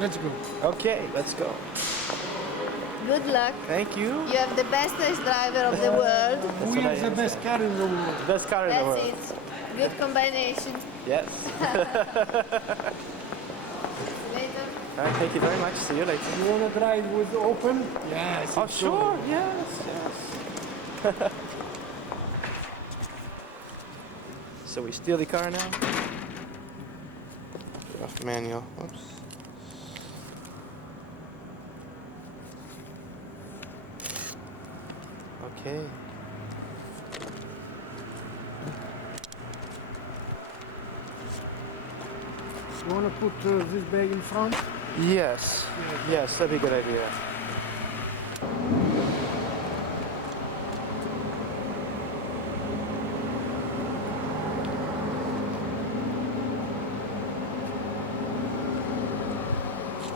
Let's go. Okay, let's go. Good luck. Thank you. You have the best race driver of the world. We have the best car in the world. The best car in the world. That's it. Good combination. Yes. Later. All right, thank you very much. See you later. You want to drive with open? Yes. Oh, it's sure. open. Yes, yes. So we steal the car now? Off manual. Oops. Okay. You want to put this bag in front? Yes. Yes, that'd be a good idea.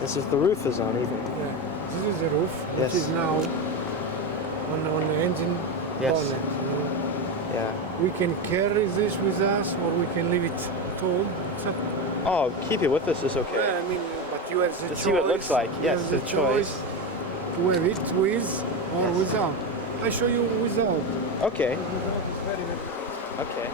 This is the roof is on even. Yeah. This is the roof. Yes. This is now on the engine Yes. bonnet. Yeah. We can carry this with us, or we can leave it at home. It's up. Oh, keep it with us is okay. Yeah, I mean, but you have the To choice. see what it looks like. You Yes, have the choice. to have it with or Yes. without. I show you without. Okay. Without is very, very nice. Okay.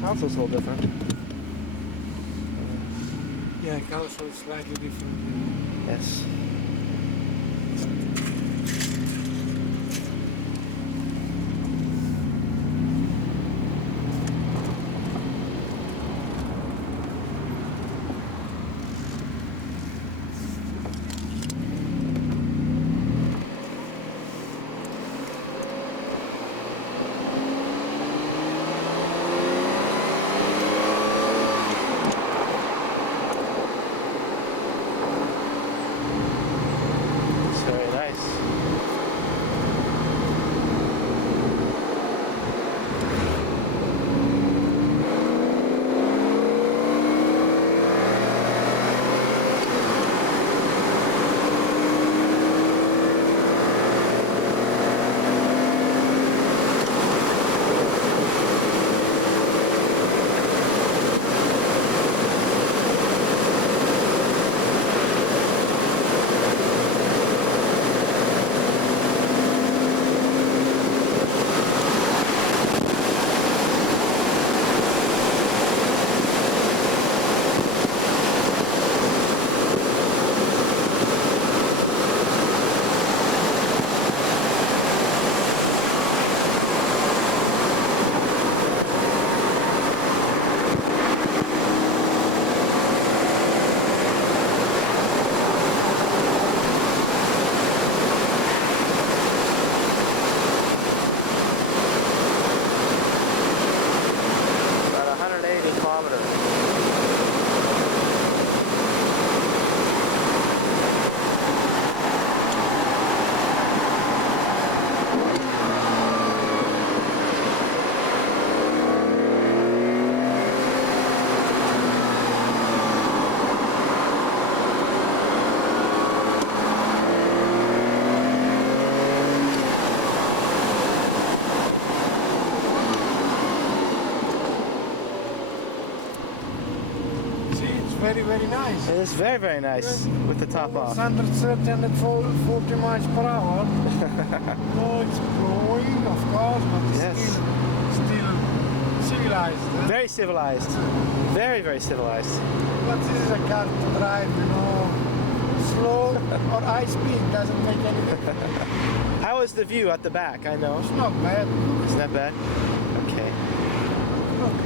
Console's a little different. Yeah, console is slightly different. Yes. It's very nice. About 180 kilometers. See, it's very, very nice. It is very, very nice with the top off. 130 and 40 miles per hour. No, it's blowing, of course, but it's Yes. still civilized. Very civilized. Very, very civilized. But this is a car to drive, you know, slow or high speed, doesn't make any difference. How is the view at the back? I know. It's not bad. Isn't that bad? Okay. Look.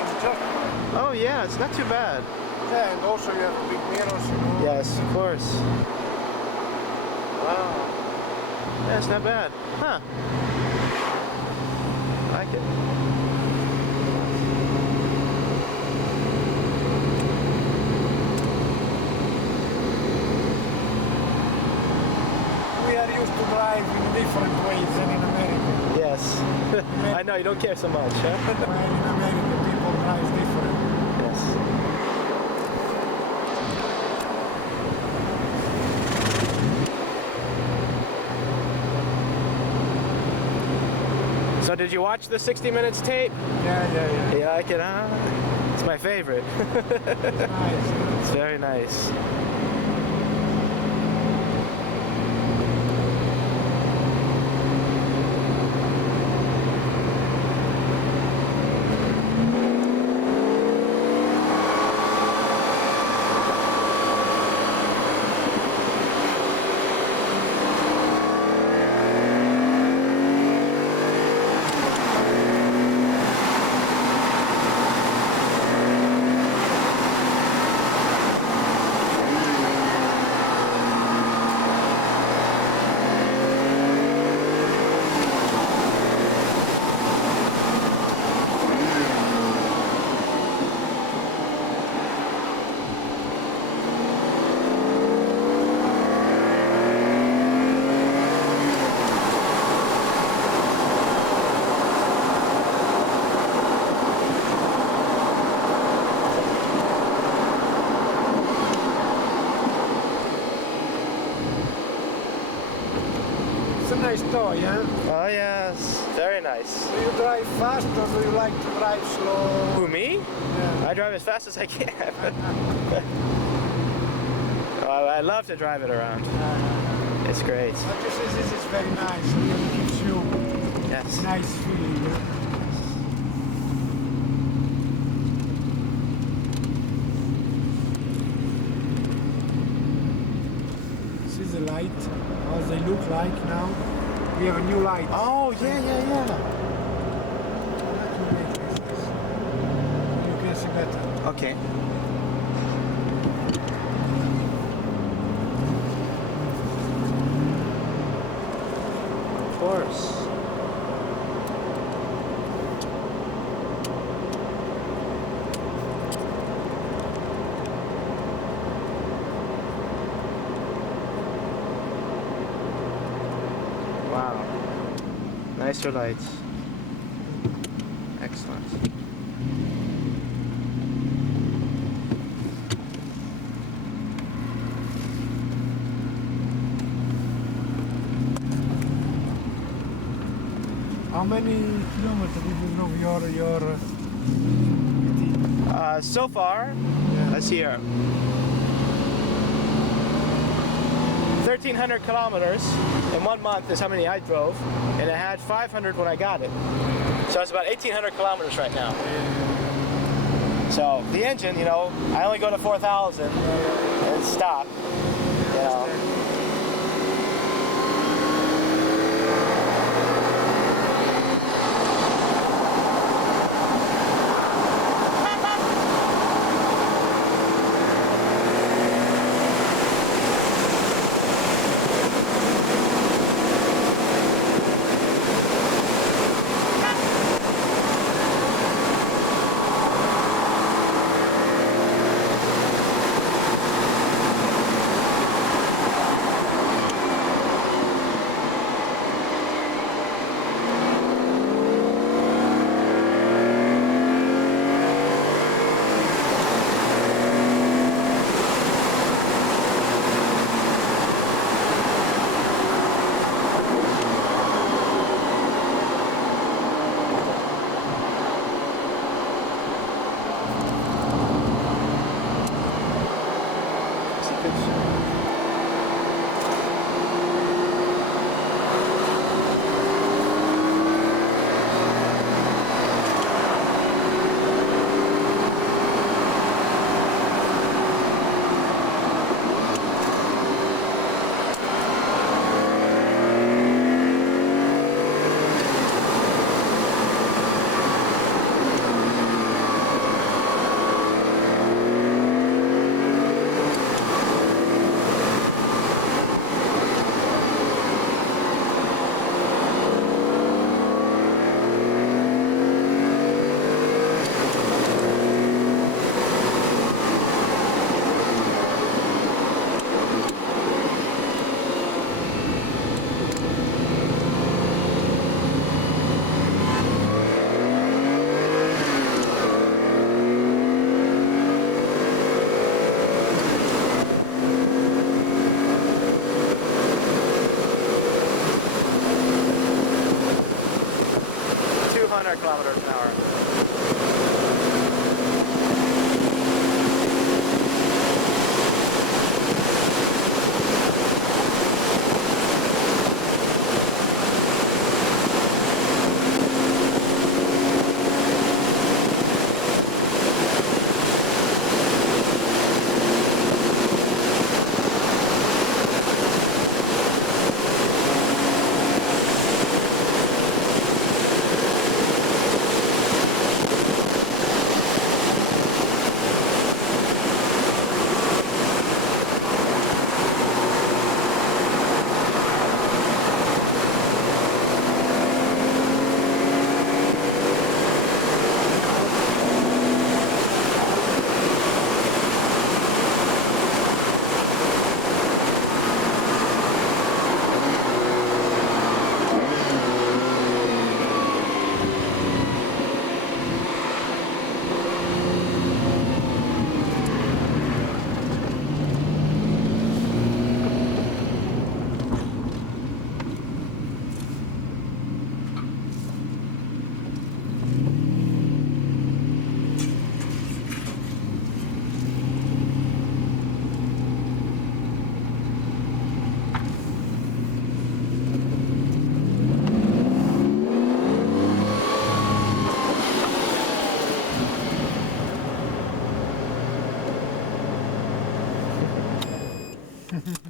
Enjoy. Oh yeah, it's not too bad. Yeah, and also you have big mirrors, you know. Yes, of course. Wow. Yeah, it's not bad. Huh. I like it. We are used to drive in different ways than in America. Yes. I know, you don't care so much, huh? While in America people drive different. Yes. So did you watch the 60 Minutes tape? Yeah. You like it, huh? It's my favorite. Nice. It's very nice. It's a nice toy, huh? Oh yes, very nice. Do you drive fast or do you like to drive slow? Who, me? Yeah. I drive as fast as I can. I love to drive it around. It's great. But this is very nice. It gives you Yes. a nice feeling. Yeah? This is the light. How they look like now. We have a new light. Oh yeah. Let me make this. You can see better. Okay. Of course. Wow. Nicer lights. Excellent. How many kilometers did you know your So far, let's see here. 1,300 kilometers in 1 month is how many I drove, and I had 500 when I got it. So it's about 1,800 kilometers right now. So the engine, you know, I only go to 4,000 and stop. You know.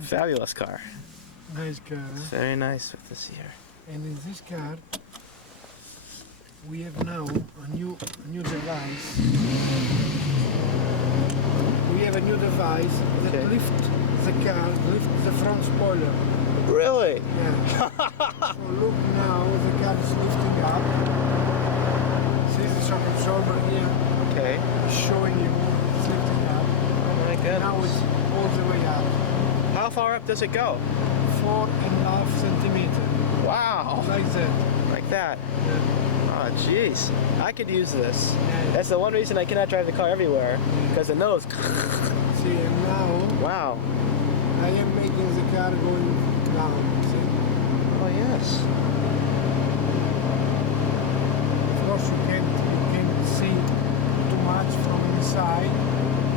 Fabulous car. Nice car. Huh? It's very nice with this here. And in this car, we have now a new device. We have a new device that Okay. lifts the front spoiler. Really? Yeah. So look now, the car is lifting up. See the shock absorber here, Okay. showing you it's lifting up. Oh my Now goodness. it's all the way up. How far up does it go? 4.5 centimeters. Wow. Like that. Like that. Yeah. Oh, jeez. I could use this. Yeah. That's the one reason I cannot drive the car everywhere. Because the nose. See, and now Wow. I am making the car going down. See? Oh, yes. Of course, you can't see too much from inside.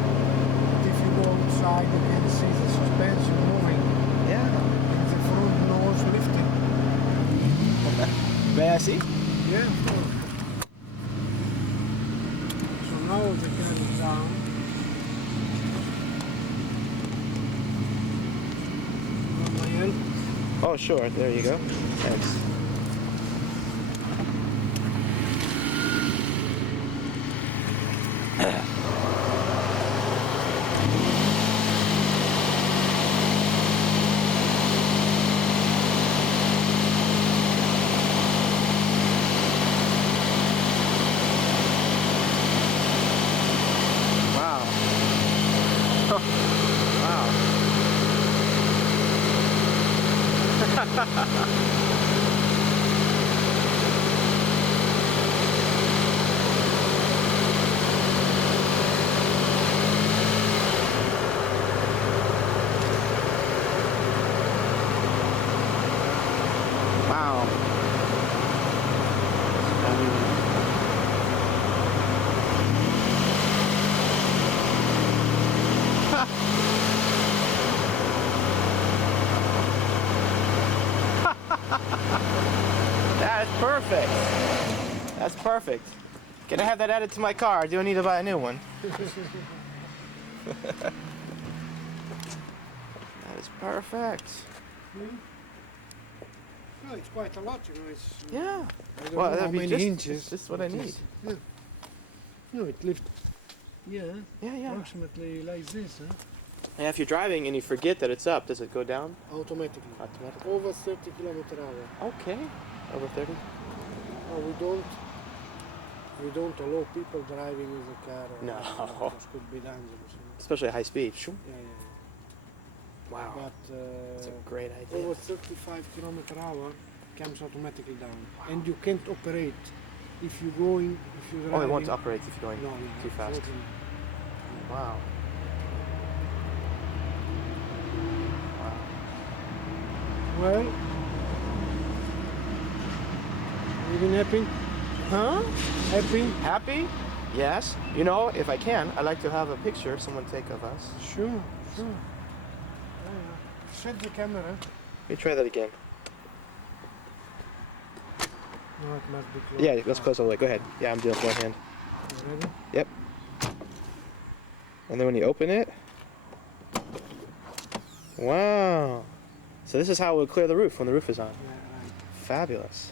But if you go outside, you can see the suspension moving Yeah. and the front nose lifting. May I see? Yeah, of course. So now the car is down. Want my help? Oh, sure. There you go. Thanks. Wow. Wow. Wow. That is perfect. That's perfect. Can I have that added to my car? Or do I need to buy a new one? That is perfect. No, it's quite a lot, you know. It's, Yeah. I don't Well, know how that'd be many just, inches. just what I need. Yeah. No, it lifts. Yeah, Yeah, yeah. approximately like this, huh? And if you're driving and you forget that it's up, does it go down Automatically. automatically? Over 30 km/h. Okay. Over 30? No, we don't allow people driving with a car. No. This could be dangerous. You know? Especially at high speed. Shoo. Yeah, yeah. Wow. But That's a great idea. over 35 km/h comes automatically down, and you can't operate if you're driving. Oh, it won't operate if you're going No, too fast. unfortunately. Wow. Wow. Well, you been happy? Huh? Happy? Happy? Yes. You know, if I can, I'd like to have a picture someone take of us. Sure, sure. Yeah. Shut the camera. Let me try that again. No, it must be closed. Yeah, let's close all the way. Go ahead. Yeah, I'm doing it with one hand. You ready? Yep. And then when you open it, wow. So this is how it would clear the roof when the roof is on. Yeah, right. Fabulous.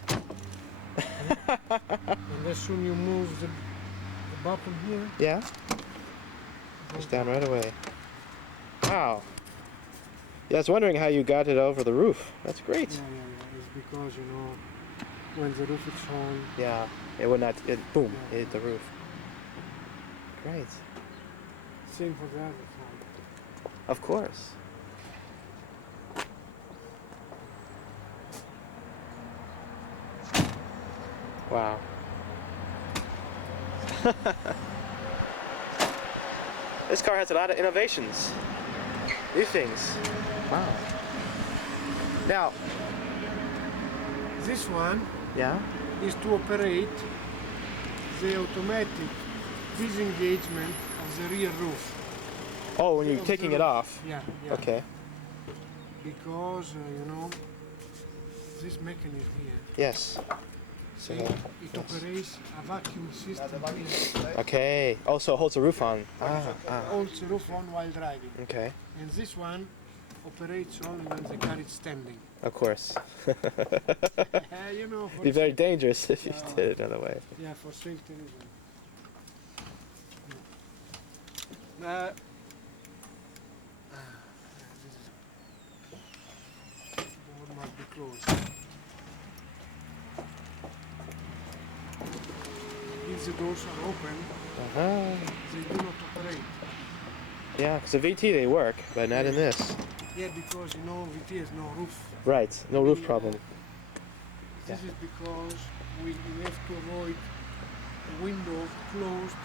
And as soon you move the button here, Yeah, it's down right away. Wow. Yeah, I was wondering how you got it over the roof. That's great. Yeah. It's because, you know, when the roof is on, Yeah, it would not, boom, it hit the roof. Great. same for the other side. Of course. Wow. This car has a lot of innovations. New things. Wow. Now, This one yeah? is to operate the automatic disengagement of the rear roof. Oh, when you're Of taking the it roof. off. Yeah. Okay. Because, you know, this mechanism here, Yes. So, it yes. operates a vacuum system here. Okay. Oh, so it holds the roof on. Ah. Holds the roof on while driving. Okay. And this one operates only when the car is standing. Of course. You know, for Be very dangerous if you Yeah. did it another way. yeah, for safety reason. Door must be closed. If the doors are open, Uh-huh. they do not operate. Yeah, because the VT they work, but not in this. Yeah, because you know VT has no roof. Right, no roof problem. This is because we have to avoid the window closed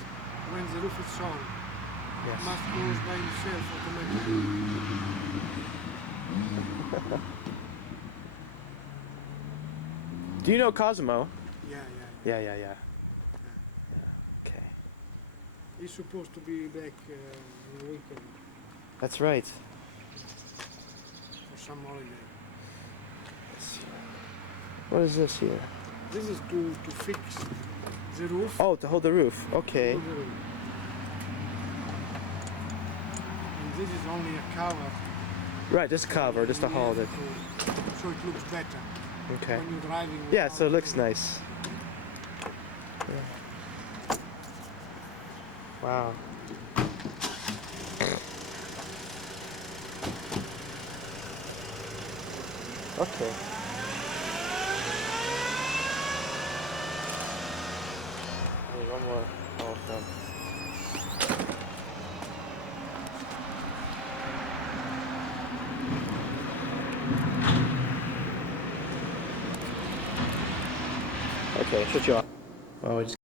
when the roof is on. It Yes. must close by itself automatically. Do you know Cosmo? Yeah. Yeah. Okay. He's supposed to be back on the weekend That's right. for some holiday. What is this here? This is to fix the roof. Oh, to hold the roof. Okay. Hold the roof. And this is only a cover. Right, just cover, just to We hold have it. So it looks better Okay. when you're driving. Yeah, so it without looks the roof. nice. Wow. Okay. There's one more. Oh, no. Okay, shut you off. Oh, we just